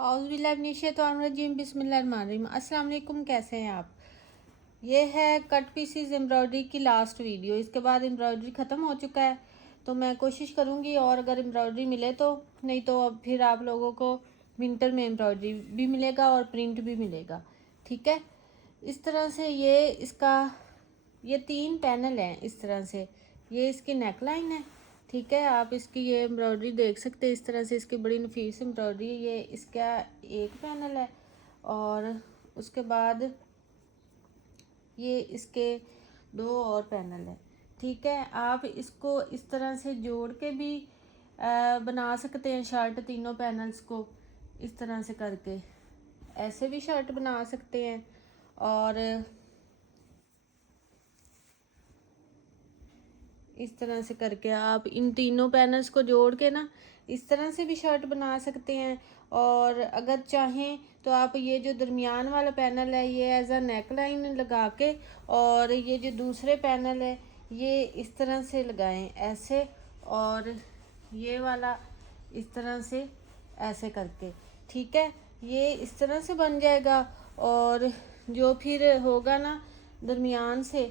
औज़ुबिल्लाहिमिनश्शैतानिर्रजीम बिस्मिल्लाहिर्रहमानिर्रहीम। अस्सलाम वालेकुम, कैसे हैं आप। ये है कट पीसीज एम्ब्रॉयडरी की लास्ट वीडियो। इसके बाद एम्ब्रॉयडरी ख़त्म हो चुका है, तो मैं कोशिश करूँगी और अगर एम्ब्रॉयडरी मिले तो, नहीं तो अब फिर आप लोगों को विंटर में एम्ब्रॉयडरी भी मिलेगा और प्रिंट भी मिलेगा। ठीक है, इस तरह से ये 3 पैनल हैं। इस तरह से ये इसकी नेकलाइन है। ठीक है, आप इसकी ये एम्ब्रॉयडरी देख सकते हैं। इस तरह से इसकी बड़ी नफीस एम्ब्रॉयडरी है। ये इसका एक पैनल है और उसके बाद ये इसके 2 और पैनल है। ठीक है, आप इसको इस तरह से जोड़ के भी बना सकते हैं शर्ट। तीनों पैनल्स को इस तरह से करके ऐसे भी शर्ट बना सकते हैं और इस तरह से करके आप इन तीनों पैनल्स को जोड़ के ना इस तरह से भी शर्ट बना सकते हैं। और अगर चाहें तो आप ये जो दरमियान वाला पैनल है ये एज अ नेक लाइन लगा के, और ये जो दूसरे पैनल है ये इस तरह से लगाएं ऐसे, और ये वाला इस तरह से ऐसे करके। ठीक है, ये इस तरह से बन जाएगा। और जो फिर होगा ना दरमियान से,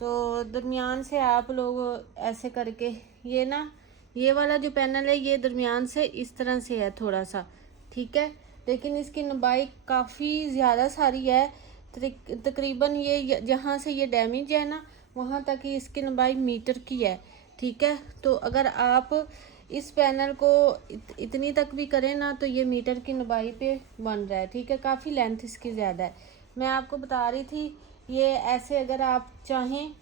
तो दरमियान से आप लोग ऐसे करके ये वाला जो पैनल है ये दरमियान से इस तरह से है थोड़ा सा। ठीक है, लेकिन इसकी लंबाई काफ़ी ज़्यादा सारी है। तकरीबन ये जहाँ से ये डैमेज है ना वहाँ तक ही इसकी लंबाई मीटर की है। ठीक है, तो अगर आप इस पैनल को इतनी तक भी करें ना तो ये मीटर की लंबाई पे बन रहा है। ठीक है, काफ़ी लेंथ इसकी ज़्यादा है। मैं आपको बता रही थी ये ऐसे अगर आप चाहें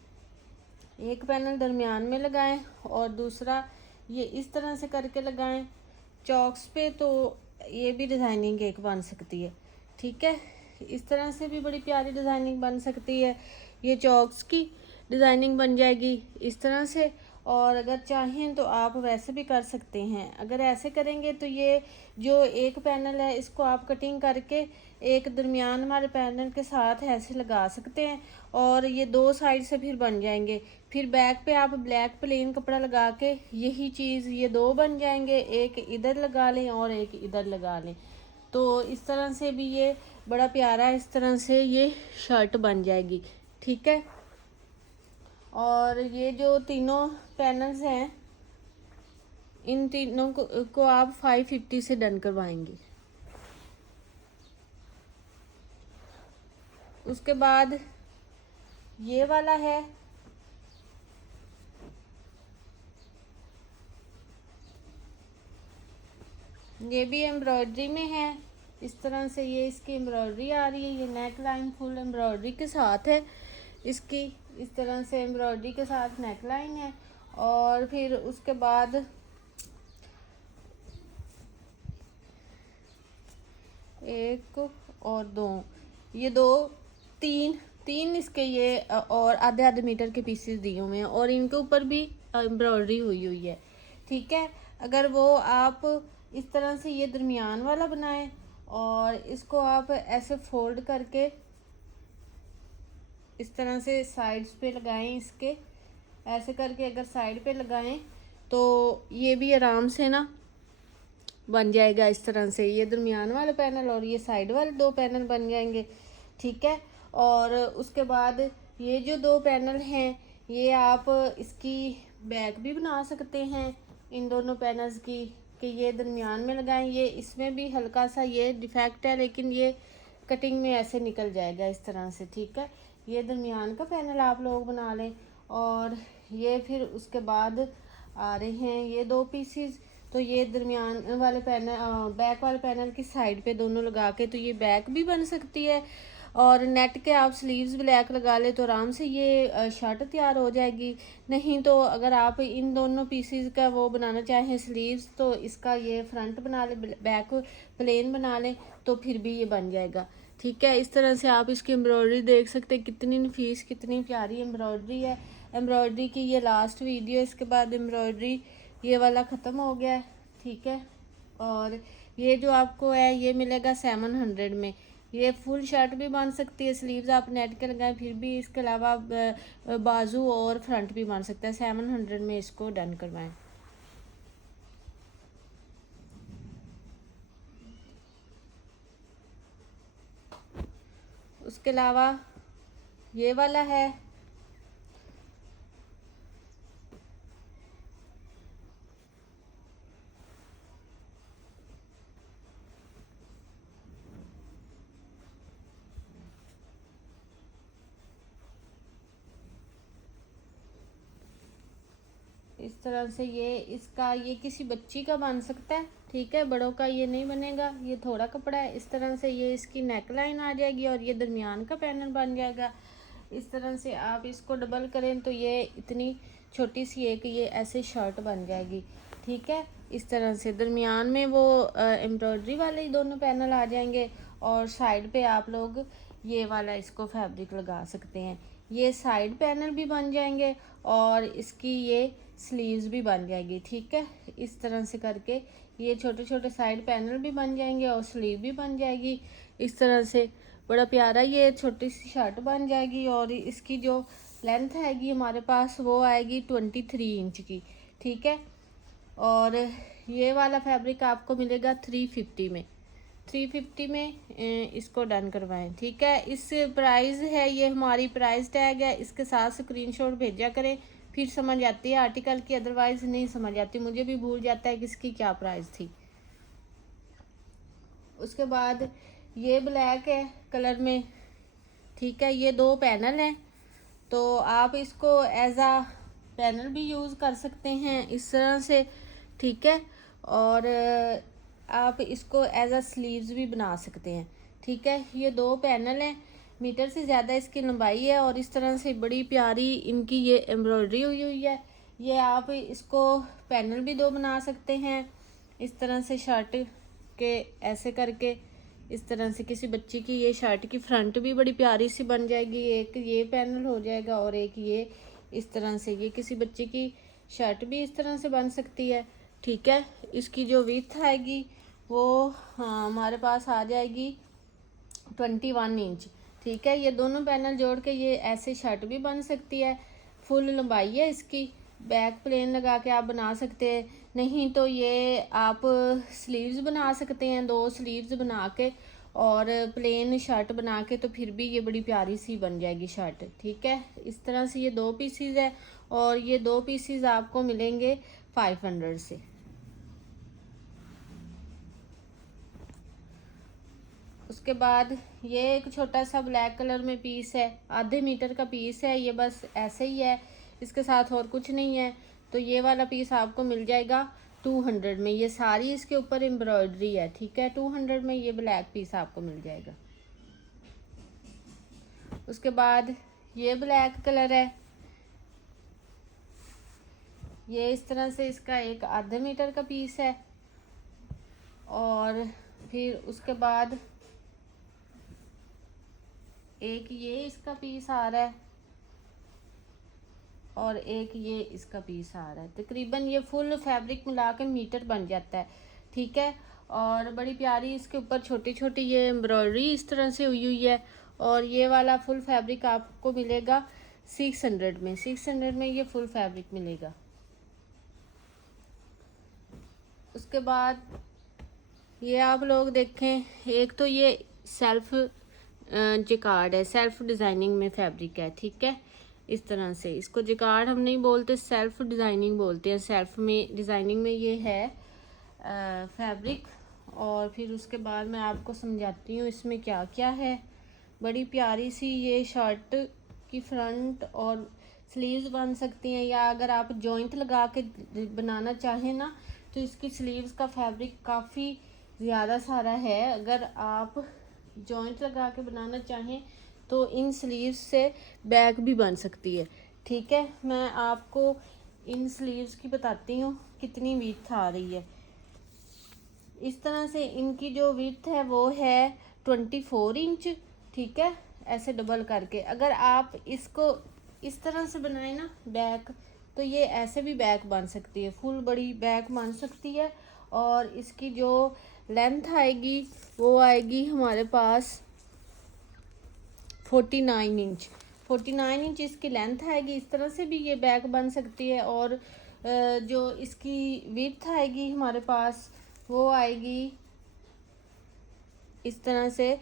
एक पैनल दरमियान में लगाएं और दूसरा ये इस तरह से करके लगाएं चॉक्स पे, तो ये भी डिज़ाइनिंग एक बन सकती है। ठीक है, इस तरह से भी बड़ी प्यारी डिज़ाइनिंग बन सकती है। ये चॉक्स की डिज़ाइनिंग बन जाएगी इस तरह से, और अगर चाहें तो आप वैसे भी कर सकते हैं। अगर ऐसे करेंगे तो ये जो एक पैनल है इसको आप कटिंग करके एक दरमियान वाले पैनल के साथ ऐसे लगा सकते हैं और ये 2 साइड से फिर बन जाएंगे। फिर बैक पे आप ब्लैक प्लेन कपड़ा लगा के यही चीज़ ये 2 बन जाएंगे, एक इधर लगा लें और एक इधर लगा लें, तो इस तरह से भी ये बड़ा प्यारा इस तरह से ये शर्ट बन जाएगी। ठीक है, और ये जो तीनों पैनल्स हैं इन तीनों को आप 550 से डन करवाएंगे। उसके बाद ये वाला है, ये भी एम्ब्रॉयडरी में है। इस तरह से ये इसकी एम्ब्रॉयडरी आ रही है। ये नेक लाइन फुल एम्ब्रॉयडरी के साथ है इसकी। इस तरह से एम्ब्रॉयडरी के साथ नेक लाइन है। और फिर उसके बाद एक और 2, ये 2 तीन इसके ये और आधे आधे मीटर के पीसेस दिए हुए हैं और इनके ऊपर भी एम्ब्रॉयडरी हुई है। ठीक है, अगर वो आप इस तरह से ये दरमियान वाला बनाएं और इसको आप ऐसे फोल्ड करके इस तरह से साइड्स पे लगाएं, इसके ऐसे करके अगर साइड पे लगाएं तो ये भी आराम से ना बन जाएगा इस तरह से। ये दरमियान वाला पैनल और ये साइड वाले 2 पैनल बन जाएंगे। ठीक है, और उसके बाद ये जो 2 पैनल हैं ये आप इसकी बैक भी बना सकते हैं इन दोनों पैनल्स की, कि ये दरमियान में लगाएं। ये इसमें भी हल्का सा ये डिफेक्ट है लेकिन ये कटिंग में ऐसे निकल जाएगा इस तरह से। ठीक है, ये दरमियान का पैनल आप लोग बना लें। और ये फिर उसके बाद आ रहे हैं ये 2 पीसीज, तो ये दरमियान वाले पैनल बैक वाले पैनल की साइड पे दोनों लगा के तो ये बैक भी बन सकती है। और नेट के आप स्लीव्स ब्लैक लगा ले तो आराम से ये शर्ट तैयार हो जाएगी। नहीं तो अगर आप इन दोनों पीसीज का वो बनाना चाहें स्लीव्स, तो इसका ये फ्रंट बना ले, बैक प्लेन बना लें तो फिर भी ये बन जाएगा। ठीक है, इस तरह से आप इसकी एम्ब्रॉयडरी देख सकते हैं, कितनी नफीस कितनी प्यारी एम्ब्रॉयडरी है। एम्ब्रॉयडरी की ये लास्ट वीडियो, इसके बाद एम्ब्रॉयडरी ये वाला ख़त्म हो गया है। ठीक है, और ये जो आपको है ये मिलेगा 700 में। ये फुल शर्ट भी बन सकती है, स्लीव्स आप नेट के लगाएं फिर भी। इसके अलावा बाजू और फ्रंट भी बन सकता है। 700 में इसको डन करवाएं। उसके अलावा ये वाला है, इस तरह से। ये किसी बच्ची का बन सकता है, ठीक है, बड़ों का ये नहीं बनेगा, ये थोड़ा कपड़ा है। इस तरह से ये इसकी नेक लाइन आ जाएगी और ये दरमियान का पैनल बन जाएगा। इस तरह से आप इसको डबल करें तो ये इतनी छोटी सी एक ये ऐसे शर्ट बन जाएगी, ठीक है। इस तरह से दरमियान में वो एम्ब्रॉयडरी वाले दोनों पैनल आ जाएंगे और साइड पे आप लोग ये वाला इसको फैब्रिक लगा सकते हैं। ये साइड पैनल भी बन जाएंगे और इसकी ये स्लीव्स भी बन जाएगी, ठीक है। इस तरह से करके ये छोटे छोटे साइड पैनल भी बन जाएंगे और स्लीव भी बन जाएगी। इस तरह से बड़ा प्यारा ये छोटी सी शर्ट बन जाएगी। और इसकी जो लेंथ आएगी हमारे पास वो आएगी 23 इंच की, ठीक है। और ये वाला फैब्रिक आपको मिलेगा 350 में। 350 में इसको डन करवाएं, ठीक है। इस प्राइस है, ये हमारी प्राइस टैग है, इसके साथ स्क्रीनशॉट भेजा करें, फिर समझ आती है आर्टिकल की, अदरवाइज नहीं समझ आती। मुझे भी भूल जाता है कि इसकी क्या प्राइस थी। उसके बाद ये ब्लैक है कलर में, ठीक है। ये 2 पैनल हैं, तो आप इसको एज आ पैनल भी यूज़ कर सकते हैं इस तरह से, ठीक है। और आप इसको एज आ स्लीव्स भी बना सकते हैं, ठीक है। ये 2 पैनल हैं, मीटर से ज़्यादा इसकी लंबाई है और इस तरह से बड़ी प्यारी इनकी ये एम्ब्रॉयडरी हुई है। ये आप इसको पैनल भी 2 बना सकते हैं इस तरह से शर्ट के ऐसे करके। इस तरह से किसी बच्ची की ये शर्ट की फ्रंट भी बड़ी प्यारी सी बन जाएगी, एक ये पैनल हो जाएगा और एक ये इस तरह से। ये किसी बच्चे की शर्ट भी इस तरह से बन सकती है, ठीक है। इसकी जो विड्थ आएगी वो हमारे पास आ जाएगी 21 इंच, ठीक है। ये दोनों पैनल जोड़ के ये ऐसे शर्ट भी बन सकती है। फुल लंबाई है इसकी, बैक प्लेन लगा के आप बना सकते हैं, नहीं तो ये आप स्लीव्स बना सकते हैं, 2 स्लीव्स बना के और प्लेन शर्ट बना के, तो फिर भी ये बड़ी प्यारी सी बन जाएगी शर्ट, ठीक है। इस तरह से ये 2 पीसीज है और ये 2 पीसीज आपको मिलेंगे 500 से। उसके बाद ये एक छोटा सा ब्लैक कलर में पीस है, आधे मीटर का पीस है, ये बस ऐसे ही है, इसके साथ और कुछ नहीं है। तो ये वाला पीस आपको मिल जाएगा 200 में। ये सारी इसके ऊपर एम्ब्रॉयडरी है, ठीक है। 200 में ये ब्लैक पीस आपको मिल जाएगा। उसके बाद ये ब्लैक कलर है, ये इस तरह से इसका एक आधे मीटर का पीस है। और फिर उसके बाद एक ये इसका पीस आ रहा है और एक ये इसका पीस आ रहा है। तकरीबन ये फुल फैब्रिक मिला के मीटर बन जाता है, ठीक है। और बड़ी प्यारी इसके ऊपर छोटी छोटी ये एम्ब्रॉयडरी इस तरह से हुई है। और ये वाला फुल फैब्रिक आपको मिलेगा 600 में। 600 में ये फुल फैब्रिक मिलेगा। उसके बाद ये आप लोग देखें, एक तो ये सेल्फ जिकार्ड है, सेल्फ डिज़ाइनिंग में फैब्रिक है, ठीक है। इस तरह से इसको जिकार्ड हम नहीं बोलते, सेल्फ डिज़ाइनिंग बोलते हैं। सेल्फ में डिज़ाइनिंग में ये है फैब्रिक। और फिर उसके बाद मैं आपको समझाती हूँ इसमें क्या क्या है। बड़ी प्यारी सी ये शर्ट की फ्रंट और स्लीव्स बन सकती हैं, या अगर आप जॉइंट लगा के बनाना चाहें ना तो इसकी स्लीव्स का फैब्रिक काफ़ी ज़्यादा सारा है। अगर आप जॉइंट लगा के बनाना चाहें तो इन स्लीव्स से बैग भी बन सकती है, ठीक है। मैं आपको इन स्लीव्स की बताती हूँ कितनी विड्थ आ रही है। इस तरह से इनकी जो विड्थ है वो है 24 इंच, ठीक है। ऐसे डबल करके अगर आप इसको इस तरह से बनाए ना बैक, तो ये ऐसे भी बैक बन सकती है, फुल बड़ी बैक बन सकती है। और इसकी जो लेंथ आएगी वो आएगी हमारे पास 49 इंच। 49 इंच इसकी लेंथ आएगी। इस तरह से भी ये बैक बन सकती है। और जो इसकी विड्थ आएगी हमारे पास वो आएगी इस तरह से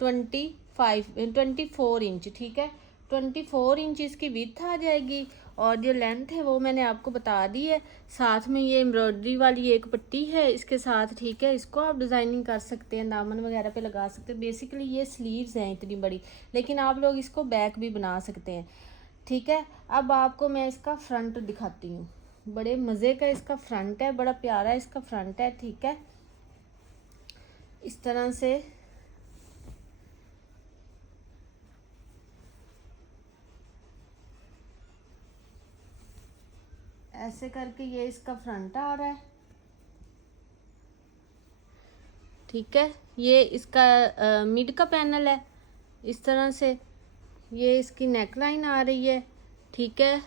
24 इंच, ठीक है। 24 इंच इसकी विड्थ आ जाएगी और जो लेंथ है वो मैंने आपको बता दी है। साथ में ये एम्ब्रॉयडरी वाली एक पट्टी है इसके साथ, ठीक है। इसको आप डिज़ाइनिंग कर सकते हैं, दामन वगैरह पे लगा सकते हैं। बेसिकली ये स्लीव्स हैं इतनी बड़ी, लेकिन आप लोग इसको बैक भी बना सकते हैं, ठीक है। अब आपको मैं इसका फ्रंट दिखाती हूँ। बड़े मज़े का इसका फ्रंट है, बड़ा प्यारा इसका फ्रंट है, ठीक है। इस तरह से ऐसे करके ये इसका फ्रंट आ रहा है, ठीक है। ये इसका मिड का पैनल है। इस तरह से ये इसकी नेक लाइन आ रही है, ठीक है।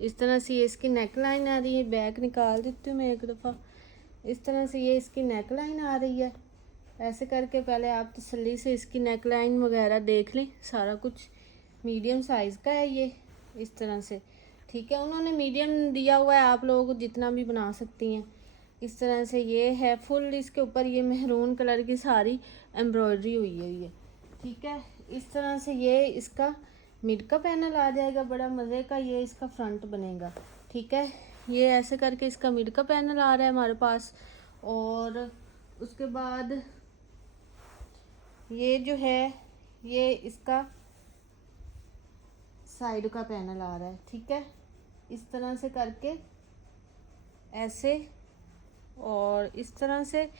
इस तरह से ये इसकी नेक लाइन आ रही है। बैक निकाल देती हूँ मैं एक दफ़ा। इस तरह से ये इसकी नेक लाइन आ रही है। ऐसे करके पहले आप तसल्ली से इसकी नेक लाइन वगैरह देख लें। सारा कुछ मीडियम साइज़ का है ये, इस तरह से, ठीक है। उन्होंने मीडियम दिया हुआ है, आप लोग जितना भी बना सकती हैं। इस तरह से ये है फुल, इसके ऊपर ये मेहरून कलर की सारी एम्ब्रॉयडरी हुई है ये, ठीक है। इस तरह से ये इसका मिड का पैनल आ जाएगा, बड़ा मज़े का ये इसका फ्रंट बनेगा, ठीक है। ये ऐसे करके इसका मिड का पैनल आ रहा है हमारे पास। और उसके बाद ये जो है ये इसका साइड का पैनल आ रहा है, ठीक है। इस तरह से करके ऐसे और इस तरह से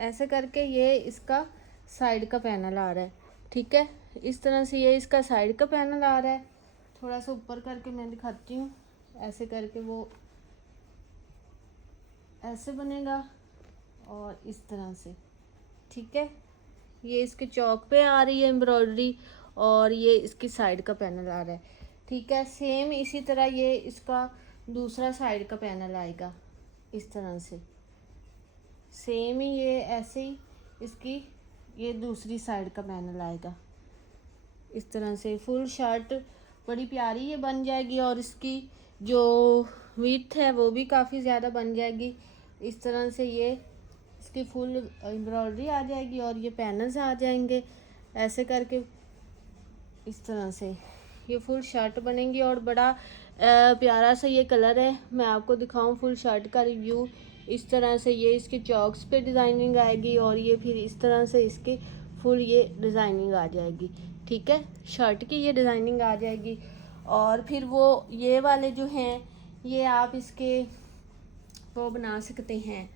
ऐसे करके ये इसका साइड का पैनल आ रहा है, ठीक है। इस तरह से ये इसका साइड का पैनल आ रहा है। थोड़ा सा ऊपर करके मैं दिखाती हूँ। ऐसे करके वो ऐसे बनेगा और इस तरह से, ठीक है। ये इसके चौक पे आ रही है एम्ब्रॉयडरी और ये इसकी साइड का पैनल आ रहा है, ठीक है। सेम इसी तरह ये इसका दूसरा साइड का पैनल आएगा, इस तरह से सेम ही ये ऐसे ही इसकी ये दूसरी साइड का पैनल आएगा। इस तरह से फुल शर्ट बड़ी प्यारी ये बन जाएगी और इसकी जो विड्थ है वो भी काफ़ी ज़्यादा बन जाएगी। इस तरह से ये इसकी फुल एम्ब्रॉयडरी आ जाएगी और ये पैनल्स आ जाएंगे। ऐसे करके इस तरह से ये फुल शर्ट बनेगी और बड़ा प्यारा सा ये कलर है। मैं आपको दिखाऊं फुल शर्ट का रिव्यू। इस तरह से ये इसके चॉक्स पे डिज़ाइनिंग आएगी और ये फिर इस तरह से इसके फुल ये डिज़ाइनिंग आ जाएगी, ठीक है। शर्ट की ये डिज़ाइनिंग आ जाएगी। और फिर वो ये वाले जो हैं ये आप इसके वो बना सकते हैं,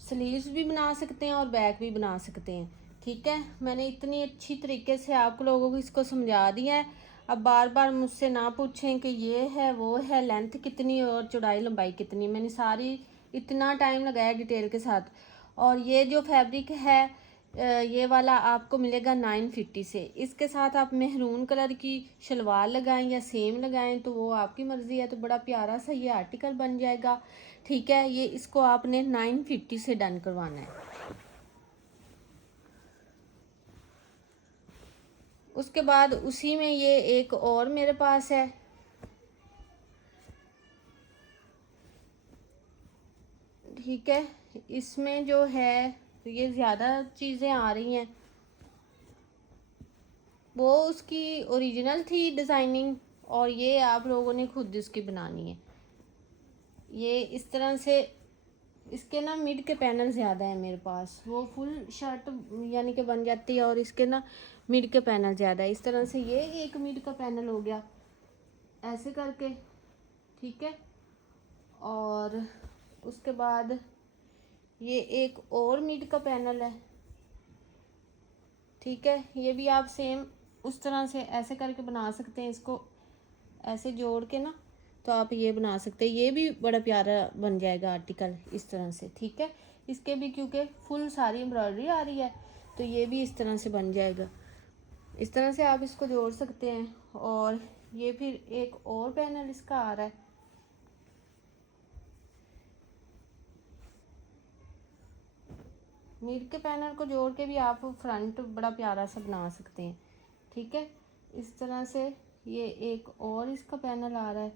स्लीव्स भी बना सकते हैं और बैक भी बना सकते हैं, ठीक है। मैंने इतनी अच्छी तरीके से आप लोगों को इसको समझा दिया है। अब बार बार मुझसे ना पूछें कि ये है वो है, लेंथ कितनी और चौड़ाई लंबाई कितनी। मैंने सारी इतना टाइम लगाया डिटेल के साथ। और ये जो फैब्रिक है ये वाला आपको मिलेगा 950 से। इसके साथ आप मेहरून कलर की शलवार लगाएं या सेम लगाएं तो वो आपकी मर्ज़ी है। तो बड़ा प्यारा सा ये आर्टिकल बन जाएगा, ठीक है। ये इसको आपने 950 से डन करवाना है। उसके बाद उसी में ये एक और मेरे पास है, ठीक है। इसमें जो है तो ये ज़्यादा चीज़ें आ रही हैं, वो उसकी ओरिजिनल थी डिज़ाइनिंग और ये आप लोगों ने खुद इसकी बनानी है। ये इस तरह से इसके ना मिड के पैनल ज़्यादा है मेरे पास, वो फुल शर्ट यानी कि बन जाती है और इसके ना मिड के पैनल ज़्यादा है। इस तरह से ये एक मिड का पैनल हो गया ऐसे करके, ठीक है। और उसके बाद ये एक और मिड का पैनल है, ठीक है। ये भी आप सेम उस तरह से ऐसे करके बना सकते हैं। इसको ऐसे जोड़ के ना तो आप ये बना सकते हैं। ये भी बड़ा प्यारा बन जाएगा आर्टिकल इस तरह से, ठीक है। इसके भी क्योंकि फुल सारी एम्ब्रॉयडरी आ रही है तो ये भी इस तरह से बन जाएगा। इस तरह से आप इसको जोड़ सकते हैं। और ये फिर एक और पैनल इसका आ रहा है, मिड के पैनल को जोड़ के भी आप फ्रंट बड़ा प्यारा सा बना सकते हैं, ठीक है। इस तरह से ये एक और इसका पैनल आ रहा है,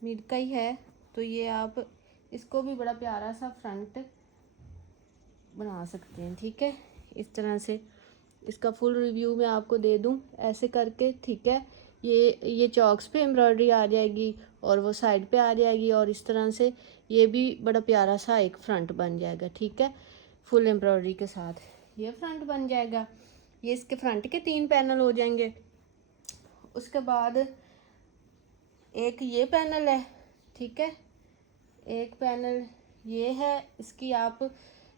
मिड का ही है तो ये आप इसको भी बड़ा प्यारा सा फ्रंट बना सकते हैं, ठीक है। इस तरह से इसका फुल रिव्यू मैं आपको दे दूं ऐसे करके, ठीक है। ये चॉक्स पे एम्ब्रॉयडरी आ जाएगी और वो साइड पे आ जाएगी, और इस तरह से ये भी बड़ा प्यारा सा एक फ्रंट बन जाएगा, ठीक है। फुल एम्ब्रॉयडरी के साथ ये फ्रंट बन जाएगा। ये इसके फ्रंट के 3 पैनल हो जाएंगे। उसके बाद एक ये पैनल है, ठीक है। एक पैनल ये है, इसकी आप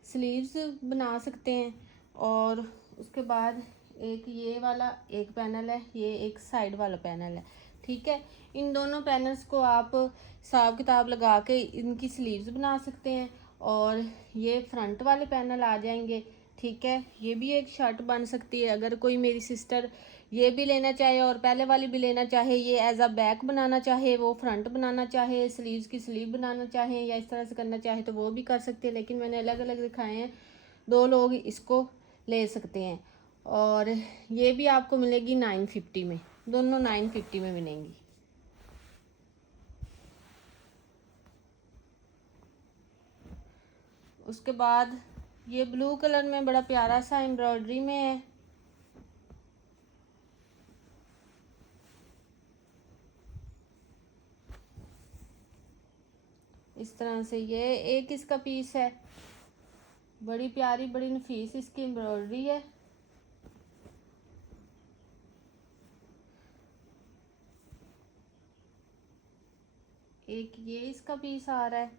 स्लीव्स बना सकते हैं। और उसके बाद एक ये वाला एक पैनल है, ये एक साइड वाला पैनल है, ठीक है। इन दोनों पैनल्स को आप हिसाब किताब लगा के इनकी स्लीव्स बना सकते हैं। और ये फ्रंट वाले पैनल आ जाएंगे, ठीक है। ये भी एक शर्ट बन सकती है। अगर कोई मेरी सिस्टर ये भी लेना चाहे और पहले वाली भी लेना चाहे, ये एज अ बैक बनाना चाहे, वो फ्रंट बनाना चाहे, स्लीव्स की स्लीव बनाना चाहे, या इस तरह से करना चाहे तो वो भी कर सकते हैं। लेकिन मैंने अलग अलग दिखाए हैं, 2 लोग इसको ले सकते हैं। और ये भी आपको मिलेगी 950 में, दोनों 950 में मिलेंगी। उसके बाद ये ब्लू कलर में बड़ा प्यारा सा एम्ब्रॉयडरी में है। इस तरह से ये एक इसका पीस है, बड़ी प्यारी बड़ी नफीस इसकी एम्ब्रॉयडरी है। एक ये इसका पीस आ रहा है,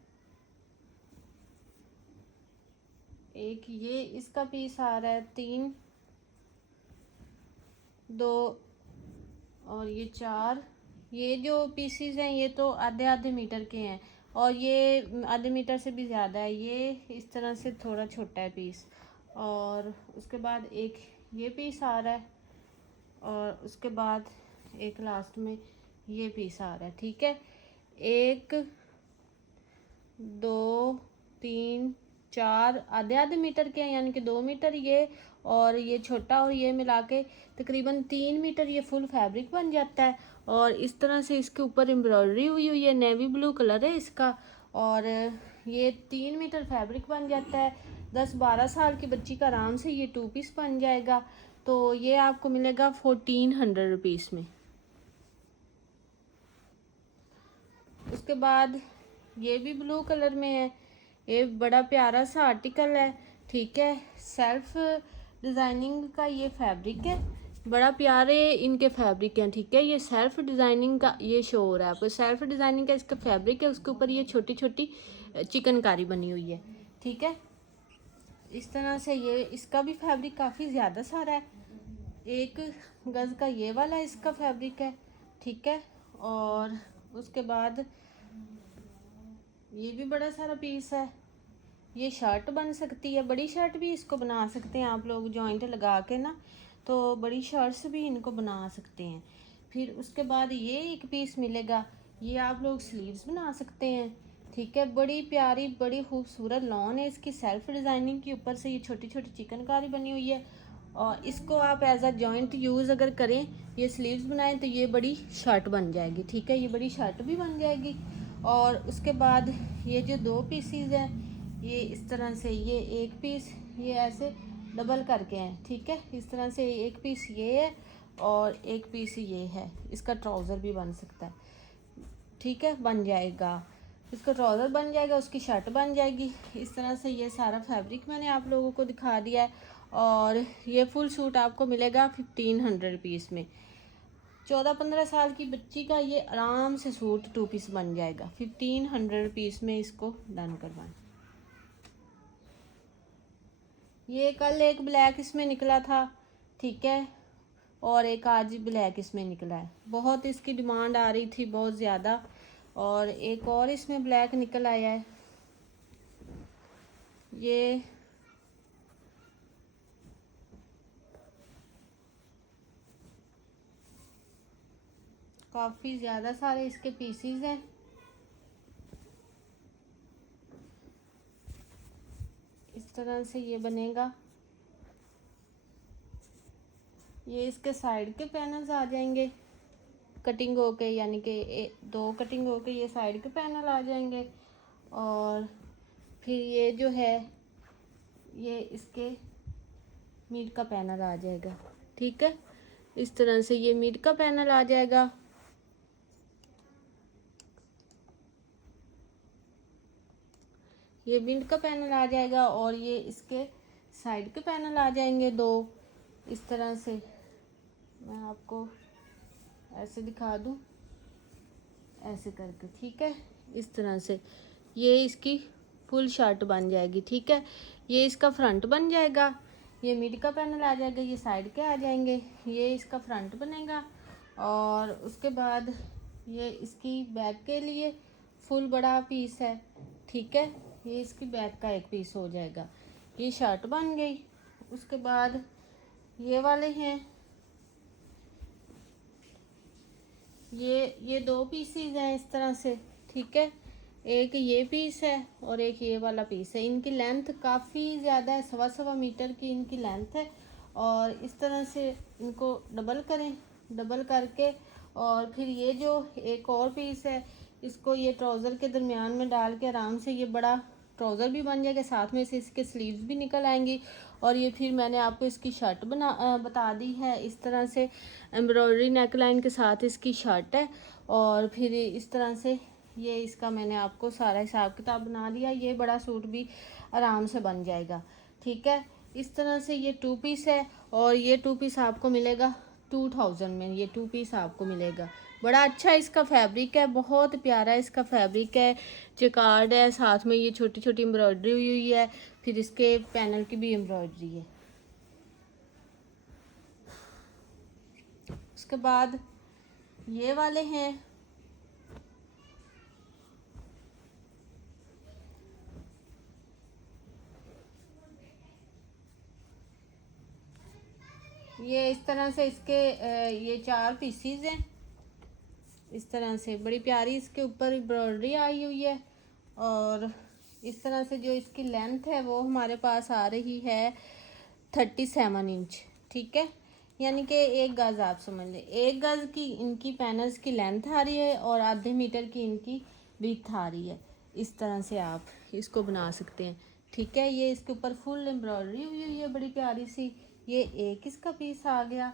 एक ये इसका पीस आ रहा है, 3 2 और ये 4। ये जो पीसीज हैं ये तो आधे आधे मीटर के हैं, और ये आधे मीटर से भी ज़्यादा है। ये इस तरह से थोड़ा छोटा है पीस। और उसके बाद एक ये पीस आ रहा है, और उसके बाद एक लास्ट में ये पीस आ रहा है, ठीक है। 1 2 3 4 आधे आधे मीटर के हैं, यानी कि 2 मीटर ये, और ये छोटा और ये मिला के तकरीबन 3 मीटर ये फुल फैब्रिक बन जाता है। और इस तरह से इसके ऊपर एम्ब्रॉयडरी हुई हुई है, नेवी ब्लू कलर है इसका। और ये 3 मीटर फैब्रिक बन जाता है। 10-12 साल की बच्ची का आराम से ये 2 पीस बन जाएगा। तो ये आपको मिलेगा 1400 रुपीज़ में। उसके बाद ये भी ब्लू कलर में है, ये बड़ा प्यारा सा आर्टिकल है, ठीक है। सेल्फ डिज़ाइनिंग का ये फैब्रिक है, बड़ा प्यारे इनके फैब्रिक हैं, ठीक है। ये सेल्फ डिज़ाइनिंग का ये शो हो रहा है आपको, सेल्फ डिज़ाइनिंग का इसका फैब्रिक है, उसके ऊपर ये छोटी छोटी चिकनकारी बनी हुई है, ठीक है। इस तरह से ये इसका भी फैब्रिक काफ़ी ज़्यादा सारा है, 1 गज़ का ये वाला इसका फैब्रिक है, ठीक है। और उसके बाद ये भी बड़ा सारा पीस है। ये शर्ट बन सकती है, बड़ी शर्ट भी इसको बना सकते हैं आप लोग जॉइंट लगा के ना, तो बड़ी शर्ट्स भी इनको बना सकते हैं। फिर उसके बाद ये एक पीस मिलेगा, ये आप लोग स्लीव्स बना सकते हैं, ठीक है। बड़ी प्यारी बड़ी खूबसूरत लॉन है इसकी, सेल्फ डिज़ाइनिंग के ऊपर से ये छोटी छोटी चिकनकारी बनी हुई है। और इसको आप एज अ जॉइंट यूज़ अगर करें, ये स्लीव्स बनाएं तो ये बड़ी शर्ट बन जाएगी, ठीक है। ये बड़ी शर्ट भी बन जाएगी। और उसके बाद ये जो 2 पीसीज हैं, ये इस तरह से ये एक पीस ये ऐसे डबल करके हैं, ठीक है। इस तरह से एक पीस ये है और एक पीस ये है, इसका ट्राउज़र भी बन सकता है, ठीक है, बन जाएगा। इसका ट्राउज़र बन जाएगा, उसकी शर्ट बन जाएगी। इस तरह से ये सारा फैब्रिक मैंने आप लोगों को दिखा दिया है। और ये फुल सूट आपको मिलेगा 1500 रुपीज़ में। 14-15 साल की बच्ची का ये आराम से सूट 2 पीस बन जाएगा 1500 रुपीज़ में। इसको डन करवाएं। ये कल एक ब्लैक इसमें निकला था, ठीक है, और एक आज ब्लैक इसमें निकला है। बहुत इसकी डिमांड आ रही थी, बहुत ज़्यादा। और एक और इसमें ब्लैक निकल आया है। ये काफ़ी ज़्यादा सारे इसके पीसीज हैं। इस तरह से ये बनेगा। ये इसके साइड के पैनल्स आ जाएंगे कटिंग होके, यानी कि 2 कटिंग होके ये साइड के पैनल आ जाएंगे। और फिर ये जो है ये इसके मीड का पैनल आ जाएगा। ठीक है, इस तरह से ये मीड का पैनल आ जाएगा। ये मीड का पैनल आ जाएगा और ये इसके साइड के पैनल आ जाएंगे दो। इस तरह से मैं आपको ऐसे दिखा दूं, ऐसे करके। ठीक है, इस तरह से ये इसकी फुल शर्ट बन जाएगी। ठीक है, ये इसका फ्रंट बन जाएगा। ये मिड का पैनल आ जाएगा, ये साइड के आ जाएंगे। ये इसका फ्रंट बनेगा और उसके बाद ये इसकी बैक के लिए फुल बड़ा पीस है। ठीक है, ये इसकी बैक का एक पीस हो जाएगा। ये शर्ट बन गई। उसके बाद ये वाले हैं, ये दो पीसीज हैं इस तरह से। ठीक है, एक ये पीस है और एक ये वाला पीस है। इनकी लेंथ काफ़ी ज़्यादा है, 1.25 मीटर की इनकी लेंथ है। और इस तरह से इनको डबल करें, डबल करके और फिर ये जो एक और पीस है इसको ये ट्राउज़र के दरमियान में डाल के आराम से ये बड़ा ट्राउज़र भी बन जाएगा, साथ में से इसके स्लीव्स भी निकल आएंगी। और ये फिर मैंने आपको इसकी शर्ट बता दी है। इस तरह से एम्ब्रॉयडरी नेकलाइन के साथ इसकी शर्ट है। और फिर इस तरह से ये इसका मैंने आपको सारा हिसाब किताब बना दिया। ये बड़ा सूट भी आराम से बन जाएगा। ठीक है, इस तरह से ये 2 पीस है और ये 2 पीस आपको मिलेगा 2000 में। ये 2 पीस आपको मिलेगा। बड़ा अच्छा इसका फैब्रिक है, बहुत प्यारा इसका फैब्रिक है। जिकार्ड है, साथ में ये छोटी छोटी एम्ब्रॉयडरी हुई है। फिर इसके पैनल की भी एम्ब्रॉयडरी है। उसके बाद ये वाले हैं, ये इस तरह से इसके ये 4 पीसीज हैं। इस तरह से बड़ी प्यारी इसके ऊपर एम्ब्रॉयडरी आई हुई है। और इस तरह से जो इसकी लेंथ है वो हमारे पास आ रही है 37 इंच। ठीक है, यानी कि 1 गज़ आप समझ लें। 1 गज़ की इनकी पैनल्स की लेंथ आ रही है और आधे मीटर की इनकी विड्थ आ रही है। इस तरह से आप इसको बना सकते हैं। ठीक है, ये इसके ऊपर फुल एम्ब्रॉयडरी हुई है बड़ी प्यारी सी। ये एक इसका पीस आ गया।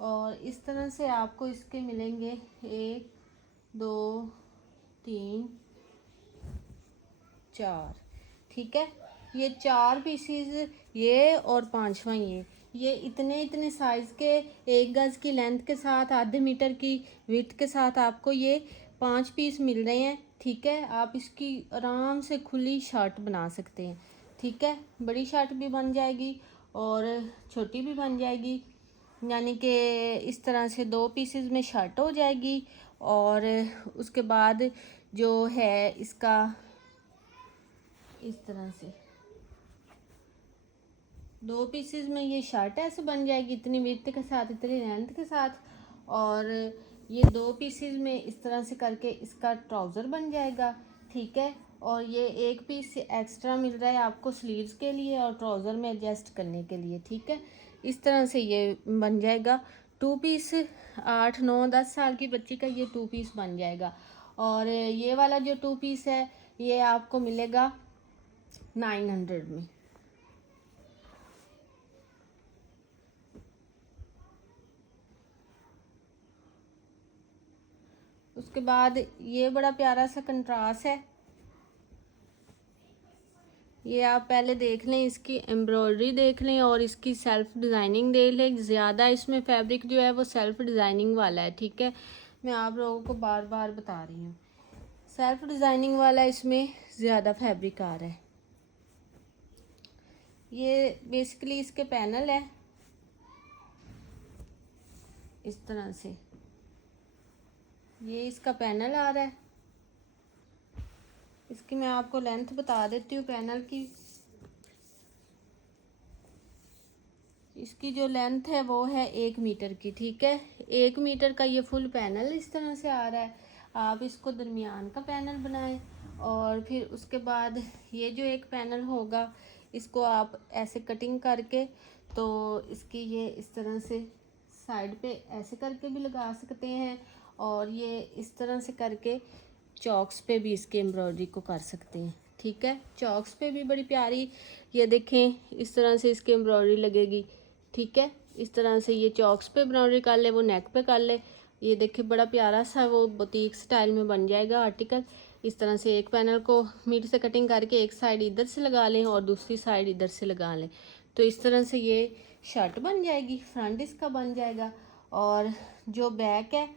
और इस तरह से आपको इसके मिलेंगे 1 2 3 4। ठीक है, ये 4 पीसीज ये और 5वां ये इतने साइज़ के 1 गज़ की लेंथ के साथ आधे मीटर की विड्थ के साथ आपको ये 5 पीस मिल रहे हैं। ठीक है, आप इसकी आराम से खुली शर्ट बना सकते हैं। ठीक है, बड़ी शर्ट भी बन जाएगी और छोटी भी बन जाएगी। यानी कि इस तरह से 2 पीसेस में शर्ट हो जाएगी। और उसके बाद जो है इसका इस तरह से 2 पीसेस में ये शर्ट ऐसे बन जाएगी, इतनी विड्थ के साथ, इतनी लेंथ के साथ। और ये 2 पीसेस में इस तरह से करके इसका ट्राउज़र बन जाएगा। ठीक है, और ये एक पीस एक्स्ट्रा मिल रहा है आपको स्लीव्स के लिए और ट्राउज़र में एडजस्ट करने के लिए। ठीक है, इस तरह से ये बन जाएगा 2 पीस। 8 9 10 साल की बच्ची का ये 2 पीस बन जाएगा। और ये वाला जो 2 पीस है ये आपको मिलेगा 900 में। उसके बाद ये बड़ा प्यारा सा कंट्रास्ट है। ये आप पहले देख लें, इसकी एम्ब्रॉयडरी देख लें और इसकी सेल्फ डिज़ाइनिंग देख लें। ज़्यादा इसमें फैब्रिक जो है वो सेल्फ डिज़ाइनिंग वाला है। ठीक है, मैं आप लोगों को बार बार बता रही हूँ, सेल्फ डिज़ाइनिंग वाला इसमें ज़्यादा फैब्रिक आ रहा है। ये बेसिकली इसके पैनल है इस तरह से, ये इसका पैनल आ रहा है। इसकी मैं आपको लेंथ बता देती हूँ पैनल की। इसकी जो लेंथ है वो है 1 मीटर की। ठीक है, 1 मीटर का ये फुल पैनल इस तरह से आ रहा है। आप इसको दरमियान का पैनल बनाएं और फिर उसके बाद ये जो एक पैनल होगा इसको आप ऐसे कटिंग करके तो इसकी ये इस तरह से साइड पे ऐसे करके भी लगा सकते हैं और ये इस तरह से करके चॉक्स पे भी इसके एम्ब्रॉयडरी को कर सकते हैं। ठीक है, चॉक्स पे भी बड़ी प्यारी ये देखें इस तरह से इसकी एम्ब्रॉयडरी लगेगी। ठीक है। इस तरह से ये चॉक्स पे एम्ब्रॉयडरी कर ले, वो नेक पे कर ले। ये देखिए बड़ा प्यारा सा वो बुटीक स्टाइल में बन जाएगा आर्टिकल। इस तरह से एक पैनल को मिड से कटिंग करके एक साइड इधर से लगा लें और दूसरी साइड इधर से लगा लें, तो इस तरह से ये शर्ट बन जाएगी। फ्रंट इसका बन जाएगा और जो बैक है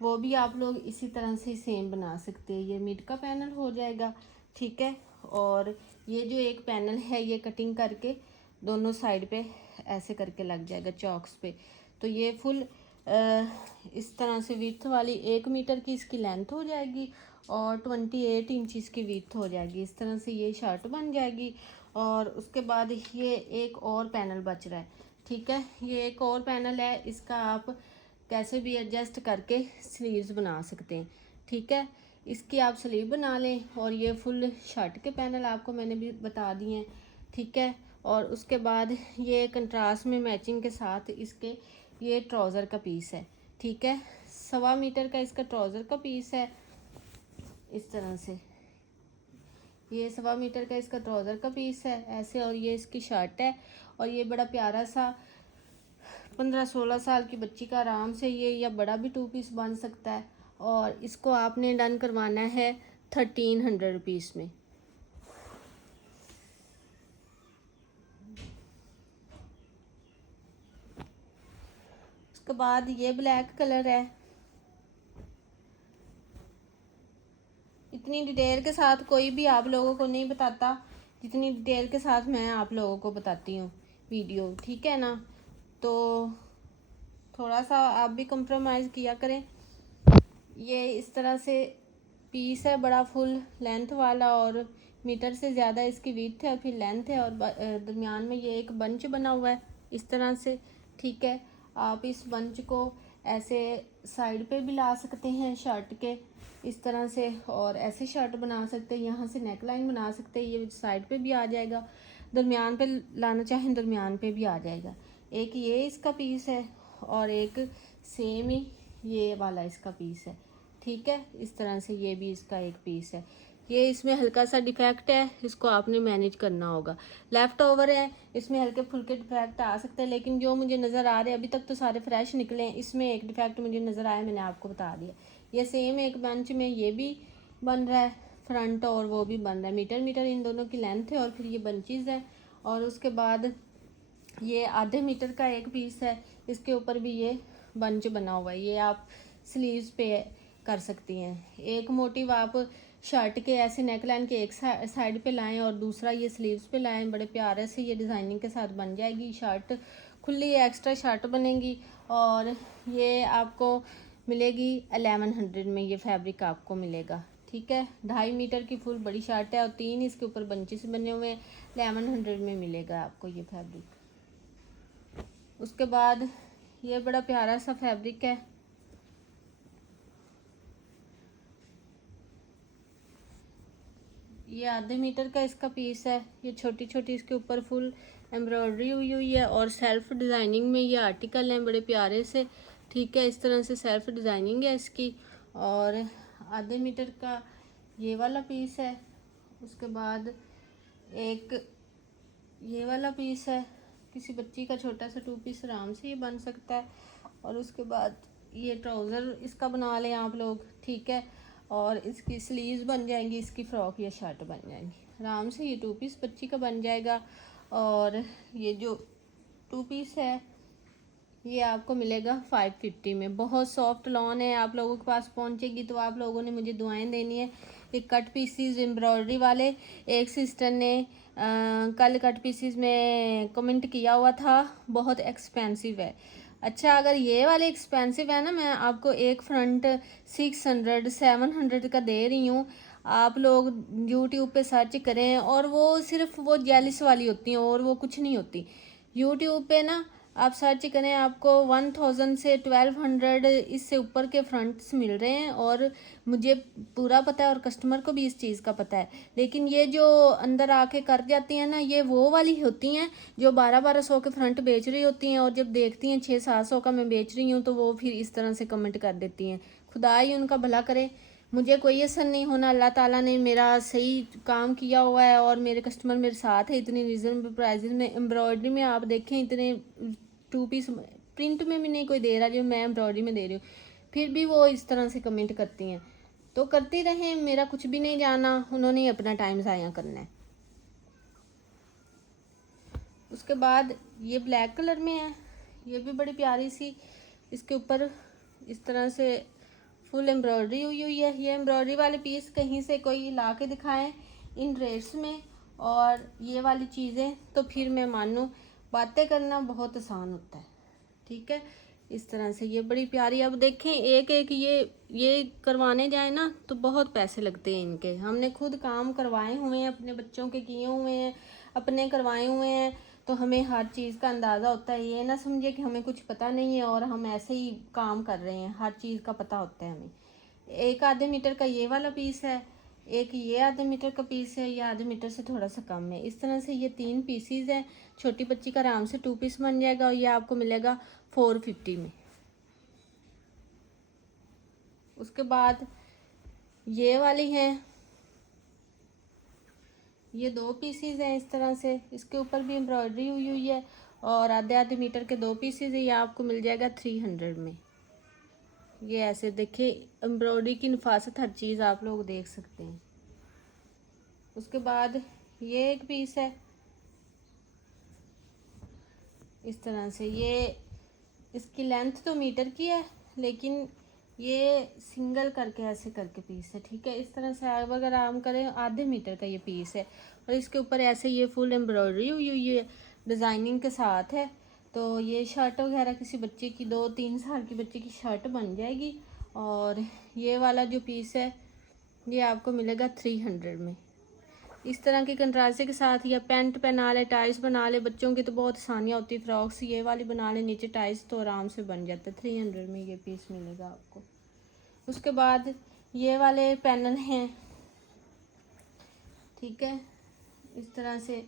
वो भी आप लोग इसी तरह से सेम बना सकते हैं। ये मिड का पैनल हो जाएगा, ठीक है। और ये जो एक पैनल है ये कटिंग करके दोनों साइड पे ऐसे करके लग जाएगा चॉक्स पे। तो ये फुल इस तरह से विड्थ वाली 1 मीटर की इसकी लेंथ हो जाएगी और 28 इंचज़ की विड्थ हो जाएगी। इस तरह से ये शर्ट बन जाएगी। और उसके बाद ये एक और पैनल बच रहा है, ठीक है। ये एक और पैनल है, इसका आप कैसे भी एडजस्ट करके स्लीव्स बना सकते हैं, ठीक है। इसकी आप स्लीव बना लें और ये फुल शर्ट के पैनल आपको मैंने भी बता दिए हैं, ठीक है। और उसके बाद ये कंट्रास्ट में मैचिंग के साथ इसके ये ट्राउज़र का पीस है, ठीक है। 1.25 मीटर का इसका ट्राउज़र का पीस है। इस तरह से ये 1.25 मीटर का इसका ट्राउज़र का पीस है ऐसे, और ये इसकी शर्ट है। और ये बड़ा प्यारा सा 15-16 साल की बच्ची का आराम से ये या बड़ा भी 2 पीस बन सकता है। और इसको आपने डन करवाना है 1300 रुपीज़ में। उसके बाद ये ब्लैक कलर है। इतनी डिटेल के साथ कोई भी आप लोगों को नहीं बताता जितनी डिटेल के साथ मैं आप लोगों को बताती हूँ वीडियो, ठीक है ना। तो थोड़ा सा आप भी कंप्रोमाइज़ किया करें। ये इस तरह से पीस है बड़ा फुल लेंथ वाला और मीटर से ज़्यादा इसकी विड्थ है और फिर लेंथ है और दरमियान में ये एक बंच बना हुआ है इस तरह से, ठीक है। आप इस बंच को ऐसे साइड पे भी ला सकते हैं शर्ट के इस तरह से, और ऐसे शर्ट बना सकते हैं, यहाँ से नेक लाइन बना सकते हैं, ये साइड पे भी आ जाएगा, दरमियान पे लाना चाहें दरमियान पे भी आ जाएगा। एक ये इसका पीस है और एक सेम ही ये वाला इसका पीस है, ठीक है। इस तरह से ये भी इसका एक पीस है। ये इसमें हल्का सा डिफेक्ट है, इसको आपने मैनेज करना होगा। लेफ़्ट ओवर है, इसमें हल्के फुल्के डिफेक्ट आ सकते हैं, लेकिन जो मुझे नज़र आ रहे हैं अभी तक तो सारे फ्रेश निकले हैं। इसमें एक डिफेक्ट मुझे नज़र आया, मैंने आपको बता दिया। ये सेम एक बेंच में ये भी बन रहा है फ्रंट और वो भी बन रहा है, मीटर मीटर इन दोनों की लेंथ है। और फिर ये बंचेज़ है और उसके बाद ये आधे मीटर का एक पीस है, इसके ऊपर भी ये बंच बना हुआ है। ये आप स्लीव्स पे कर सकती हैं। एक मोटिव आप शर्ट के ऐसे नेक लाइन के एक साइड पे लाएं और दूसरा ये स्लीव्स पे लाएं, बड़े प्यारे से ये डिज़ाइनिंग के साथ बन जाएगी शर्ट। खुली एक्स्ट्रा शर्ट बनेगी और ये आपको मिलेगी 1100 में। ये फैब्रिक आपको मिलेगा, ठीक है। 2.5 मीटर की फुल बड़ी शर्ट है और 3 इसके ऊपर बंचेस बने हुए हैं। 1100 में मिलेगा आपको ये फैब्रिक। उसके बाद ये बड़ा प्यारा सा फैब्रिक है, ये आधे मीटर का इसका पीस है। ये छोटी छोटी इसके ऊपर फुल एम्ब्रॉयडरी हुई हुई है और सेल्फ डिज़ाइनिंग में ये आर्टिकल हैं बड़े प्यारे से, ठीक है। इस तरह से सेल्फ डिज़ाइनिंग है इसकी। और आधे मीटर का ये वाला पीस है। उसके बाद एक ये वाला पीस है, किसी बच्ची का छोटा सा 2 पीस आराम से ये बन सकता है। और उसके बाद ये ट्राउज़र इसका बना लें आप लोग, ठीक है। और इसकी स्लीव्स बन जाएंगी, इसकी फ़्रॉक या शर्ट बन जाएंगी आराम से। ये 2 पीस बच्ची का बन जाएगा। और ये जो 2 पीस है ये आपको मिलेगा 550 में। बहुत सॉफ्ट लॉन है, आप लोगों के पास पहुंचेगी तो आप लोगों ने मुझे दुआएं देनी है। ये कट पीसीज एम्ब्रॉयडरी वाले, एक सिस्टर ने कल कट पीसीज में कमेंट किया हुआ था बहुत एक्सपेंसिव है। अच्छा, अगर ये वाले एक्सपेंसिव है ना, मैं आपको एक फ्रंट 600-700 का दे रही हूँ। आप लोग यूट्यूब पे सर्च करें और वो सिर्फ वो जेलिस वाली होती हैं और वो कुछ नहीं होती। यूट्यूब पे ना आप सर्च करें, आपको 1000 से 1200 इससे ऊपर के फ्रंट्स मिल रहे हैं। और मुझे पूरा पता है और कस्टमर को भी इस चीज़ का पता है। लेकिन ये जो अंदर आके कर जाती हैं ना, ये वो वाली होती हैं जो 1200 के फ्रंट बेच रही होती हैं और जब देखती हैं 600-700 का मैं बेच रही हूँ तो वो फिर इस तरह से कमेंट कर देती हैं। खुदा ही उनका भला करे। मुझे कोई असर नहीं होना, अल्लाह ताला ने मेरा सही काम किया हुआ है और मेरे कस्टमर मेरे साथ है। इतनी रीज़नेबल प्राइजेज़ में एम्ब्रॉयडरी में आप देखें इतने 2 पीस प्रिंट में भी नहीं कोई दे रहा जो मैं एम्ब्रॉयडरी में दे रही हूँ, फिर भी वो इस तरह से कमेंट करती हैं। तो करती रहें, मेरा कुछ भी नहीं जाना, उन्होंने अपना टाइम ज़ाया करना है। उसके बाद ये ब्लैक कलर में है, ये भी बड़ी प्यारी सी, इसके ऊपर इस तरह से फुल एम्ब्रॉयडरी हुई हुई है। ये एम्ब्रॉयडरी वाले पीस कहीं से कोई ला के दिखाएं इन रेट्स में, और ये वाली चीज़ें तो फिर मैं मानूँ बातें करना बहुत आसान होता है। ठीक है, इस तरह से ये बड़ी प्यारी। अब देखें एक एक ये करवाने जाए ना तो बहुत पैसे लगते हैं इनके। हमने खुद काम करवाए हुए हैं, अपने बच्चों के किए हुए हैं, अपने करवाए हुए हैं, तो हमें हर चीज़ का अंदाज़ा होता है। ये ना समझे कि हमें कुछ पता नहीं है और हम ऐसे ही काम कर रहे हैं, हर चीज़ का पता होता है हमें। एक आधे मीटर का ये वाला पीस है, एक ये आधे मीटर का पीस है, ये आधे मीटर से थोड़ा सा कम है। इस तरह से ये 3 पीसीज हैं। छोटी बच्ची का आराम से 2 पीस बन जाएगा और ये आपको मिलेगा 450 में। उसके बाद ये वाली है, ये 2 पीसीज हैं इस तरह से, इसके ऊपर भी एम्ब्रॉयडरी हुई हुई है और आधे आधे मीटर के 2 पीसीज है। ये आपको मिल जाएगा 300 में। ये ऐसे देखिए एम्ब्रॉयडरी की नफासत, हर चीज़ आप लोग देख सकते हैं। उसके बाद ये एक पीस है इस तरह से, ये इसकी लेंथ तो मीटर की है लेकिन ये सिंगल करके ऐसे करके पीस है। ठीक है, इस तरह से आप अगर आराम करें आधे मीटर का ये पीस है और इसके ऊपर ऐसे ये फुल एम्ब्रॉयडरी हुई हुई है डिज़ाइनिंग के साथ है। तो ये शर्ट वगैरह किसी बच्चे की 2-3 साल की बच्चे की शर्ट बन जाएगी। और ये वाला जो पीस है ये आपको मिलेगा 300 में। इस तरह के कंट्रास्टे के साथ या पैंट पहना ले, टाइस बना ले, बच्चों की तो बहुत आसानियाँ होती है। फ्रॉक्स ये वाली बना ले, नीचे टाइस, तो आराम से बन जाता है। 300 में ये पीस मिलेगा आपको। उसके बाद ये वाले पैनल हैं, ठीक है, इस तरह से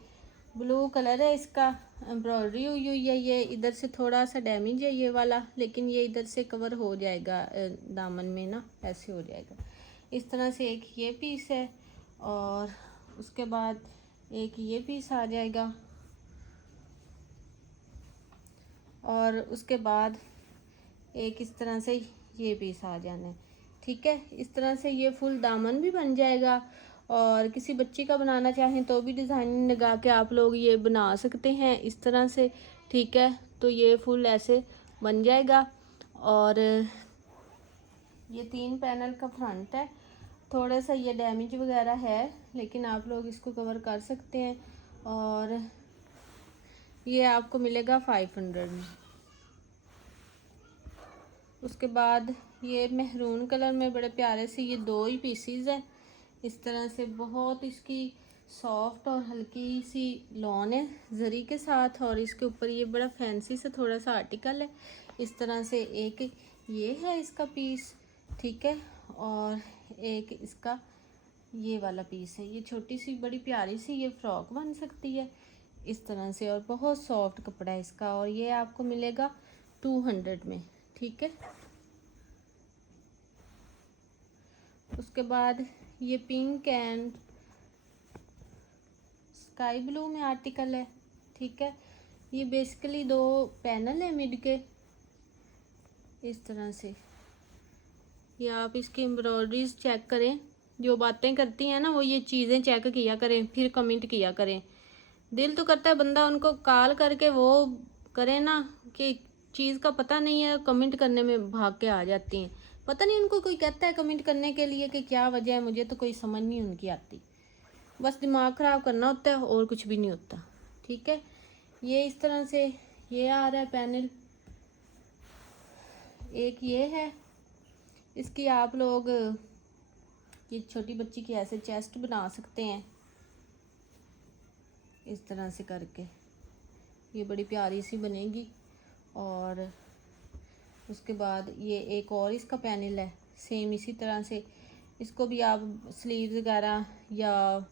ब्लू कलर है, इसका एम्ब्रॉयडरी हुई हुई है। ये इधर से थोड़ा सा डैमेज है ये वाला, लेकिन ये इधर से कवर हो जाएगा, दामन में ना ऐसे हो जाएगा। इस तरह से एक ये पीस है और उसके बाद एक ये पीस आ जाएगा और उसके बाद एक इस तरह से ये पीस आ जाना है। ठीक है, इस तरह से ये फुल दामन भी बन जाएगा और किसी बच्ची का बनाना चाहें तो भी डिज़ाइन लगा के आप लोग ये बना सकते हैं इस तरह से। ठीक है, तो ये फुल ऐसे बन जाएगा और ये 3 पैनल का फ्रंट है। थोड़ा सा ये डैमेज वगैरह है लेकिन आप लोग इसको कवर कर सकते हैं और ये आपको मिलेगा 500 में। उसके बाद ये मेहरून कलर में बड़े प्यारे से ये 2 ही पीसीज हैं इस तरह से। बहुत इसकी सॉफ्ट और हल्की सी लॉन है जरी के साथ और इसके ऊपर ये बड़ा फैंसी से थोड़ा सा आर्टिकल है इस तरह से। एक ये है इसका पीस, ठीक है, और एक इसका ये वाला पीस है। ये छोटी सी बड़ी प्यारी सी ये फ्रॉक बन सकती है इस तरह से और बहुत सॉफ्ट कपड़ा है इसका और ये आपको मिलेगा 200 में। ठीक है, उसके बाद ये पिंक एंड स्काई ब्लू में आर्टिकल है। ठीक है, ये बेसिकली 2 पैनल है मिड के इस तरह से। ये आप इसकी एम्ब्रॉयडरीज चेक करें, जो बातें करती हैं ना वो ये चीज़ें चेक किया करें, फिर कमेंट किया करें। दिल तो करता है बंदा उनको कॉल करके वो करे ना कि चीज़ का पता नहीं है, कमेंट करने में भाग के आ जाती हैं। पता नहीं उनको कोई कहता है कमेंट करने के लिए कि क्या वजह है, मुझे तो कोई समझ नहीं उनकी आती। बस दिमाग ख़राब करना होता है और कुछ भी नहीं होता। ठीक है, ये इस तरह से ये आ रहा है पैनल। एक ये है, इसकी आप लोग ये छोटी बच्ची की ऐसे चेस्ट बना सकते हैं इस तरह से करके, ये बड़ी प्यारी सी बनेगी। और उसके बाद ये एक और इसका पैनल है सेम इसी तरह से। इसको भी आप स्लीव्स वगैरह या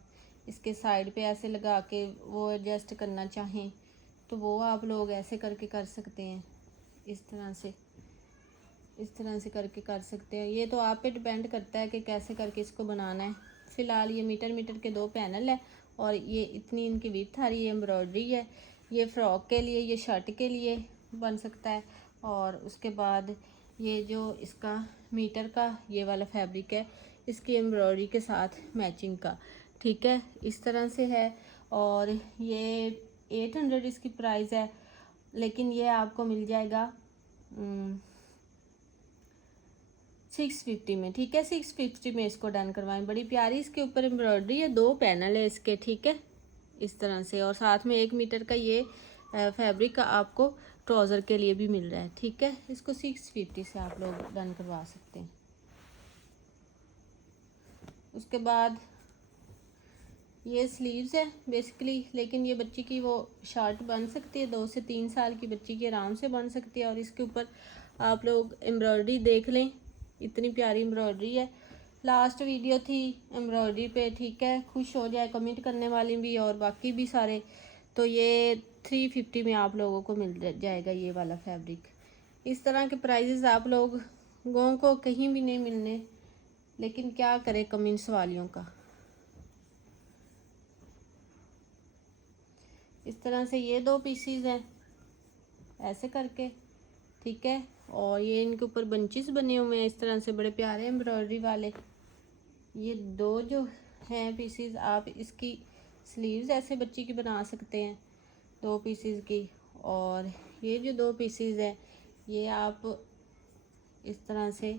इसके साइड पे ऐसे लगा के वो एडजस्ट करना चाहें तो वो आप लोग ऐसे करके कर सकते हैं इस तरह से, इस तरह से करके कर सकते हैं। ये तो आप पे डिपेंड करता है कि कैसे करके इसको बनाना है। फ़िलहाल ये मीटर के 2 पैनल है और ये इतनी इनकी विड्थ आ रही है, एम्ब्रॉयडरी है। ये फ्रॉक के लिए, ये शर्ट के लिए बन सकता है। और उसके बाद ये जो इसका मीटर का ये वाला फैब्रिक है, इसकी एम्ब्रॉयडरी के साथ मैचिंग का, ठीक है, इस तरह से है। और ये 800 इसकी प्राइस है, लेकिन ये आपको मिल जाएगा 650 में, ठीक है। 650 में इसको डन करवाएं। बड़ी प्यारी इसके ऊपर एम्ब्रॉयडरी है, 2 पैनल है इसके, ठीक है, इस तरह से। और साथ में 1 मीटर का ये फैब्रिक का आपको ट्राउज़र के लिए भी मिल रहा है, ठीक है। इसको 650 से आप लोग डन करवा सकते हैं। उसके बाद ये स्लीव्स है बेसिकली, लेकिन ये बच्ची की वो शर्ट बन सकती है, 2 से 3 साल की बच्ची की आराम से बन सकती है। और इसके ऊपर आप लोग एम्ब्रॉयडरी देख लें, इतनी प्यारी एम्ब्रॉयडरी है। लास्ट वीडियो थी एम्ब्रॉयडरी पे, ठीक है, खुश हो जाए कमेंट करने वाली भी और बाकी भी सारे। तो ये 350 में आप लोगों को मिल जाएगा ये वाला फैब्रिक। इस तरह के प्राइजेस आप लोगों को कहीं भी नहीं मिलने, लेकिन क्या करें कमेंट्स वालियों का। इस तरह से ये 2 पीसीज हैं ऐसे करके, ठीक है। और ये इनके ऊपर बंचेस बने हुए हैं इस तरह से, बड़े प्यारे एम्ब्रॉयडरी वाले। ये 2 जो हैं पीसीज, आप इसकी स्लीव्स ऐसे बच्ची की बना सकते हैं 2 पीसीज की। और ये जो 2 पीसीज है, ये आप इस तरह से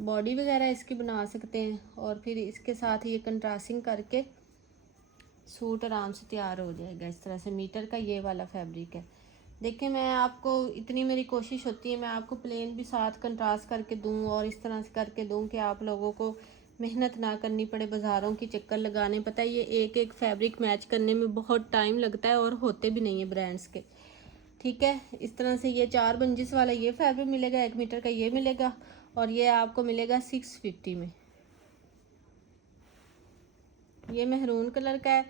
बॉडी वगैरह इसकी बना सकते हैं। और फिर इसके साथ ये कंट्रास्टिंग करके सूट आराम से तैयार हो जाएगा। इस तरह से मीटर का ये वाला फैब्रिक है। देखिए, मैं आपको इतनी मेरी कोशिश होती है, मैं आपको प्लेन भी साथ कंट्रास्ट करके दूं और इस तरह से करके दूं कि आप लोगों को मेहनत ना करनी पड़े बाज़ारों की चक्कर लगाने। पता है ये एक एक फैब्रिक मैच करने में बहुत टाइम लगता है और होते भी नहीं है ब्रांड्स के, ठीक है। इस तरह से ये 4 बंजिस वाला ये फैब्रिक मिलेगा, 1 मीटर का ये मिलेगा, और ये आपको मिलेगा 650 में। ये मेहरून कलर का है,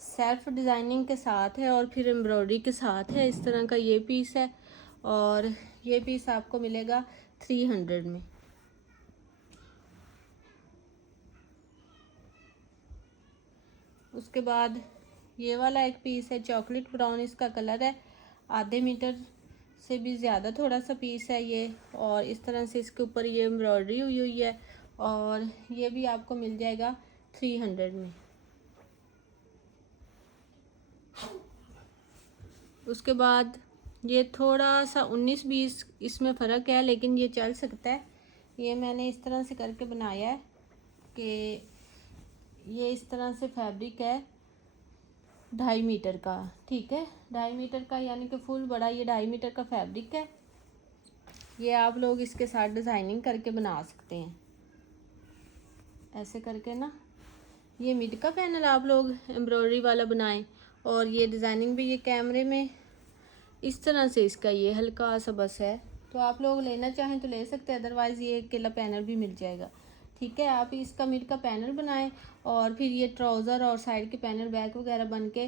सेल्फ डिज़ाइनिंग के साथ है और फिर एम्ब्रॉयडरी के साथ है। इस तरह का ये पीस है और ये पीस आपको मिलेगा 300 में। उसके बाद ये वाला एक पीस है, चॉकलेट ब्राउन इसका कलर है, आधे मीटर से भी ज़्यादा थोड़ा सा पीस है ये। और इस तरह से इसके ऊपर ये एम्ब्रॉयडरी हुई हुई है और ये भी आपको मिल जाएगा 300 में। उसके बाद ये थोड़ा सा 19-20 इसमें फ़र्क है, लेकिन ये चल सकता है। ये मैंने इस तरह से करके बनाया है कि ये इस तरह से फैब्रिक है 2.5 मीटर का, ठीक है, 2.5 मीटर का, यानी कि फुल बड़ा ये 2.5 मीटर का फैब्रिक है। ये आप लोग इसके साथ डिज़ाइनिंग करके बना सकते हैं ऐसे करके ना। ये मिड का पैनल आप लोग एम्ब्रॉयडरी वाला बनाएं और ये डिज़ाइनिंग भी ये कैमरे में इस तरह से इसका ये हल्का सा बस है, तो आप लोग लेना चाहें तो ले सकते हैं, अदरवाइज़ ये अकेला पैनल भी मिल जाएगा, ठीक है। आप इसका मिड का पैनल बनाएं और फिर ये ट्राउज़र और साइड के पैनल बैक वगैरह बन के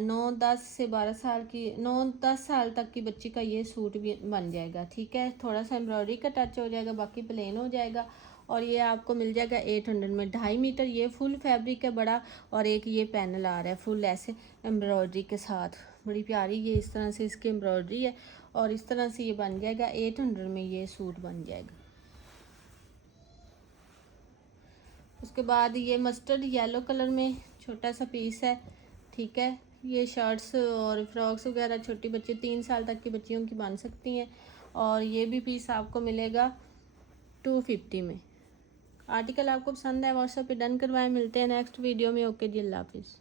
9-10 से 12 साल की 9-10 साल तक की बच्ची का ये सूट भी बन जाएगा, ठीक है। थोड़ा सा एम्ब्रॉयडरी का टच हो जाएगा, बाकी प्लेन हो जाएगा। और ये आपको मिल जाएगा 800 में। 2.5 मीटर ये फुल फैब्रिक है बड़ा, और एक ये पैनल आ रहा है फुल ऐसे एम्ब्रॉयडरी के साथ, बड़ी प्यारी ये इस तरह से इसकी एम्ब्रॉयडरी है। और इस तरह से ये बन जाएगा 800 में, ये सूट बन जाएगा। उसके बाद ये मस्टर्ड येलो कलर में छोटा सा पीस है, ठीक है। ये शर्ट्स और फ्रॉक्स वगैरह छोटी बच्ची 3 साल तक की बच्चियों की बन सकती हैं। और ये भी पीस आपको मिलेगा 250 में। आर्टिकल आपको पसंद है व्हाट्सएप पे डन करवाएं। मिलते हैं नेक्स्ट वीडियो में। ओके जी, अल्लाह हाफिज़।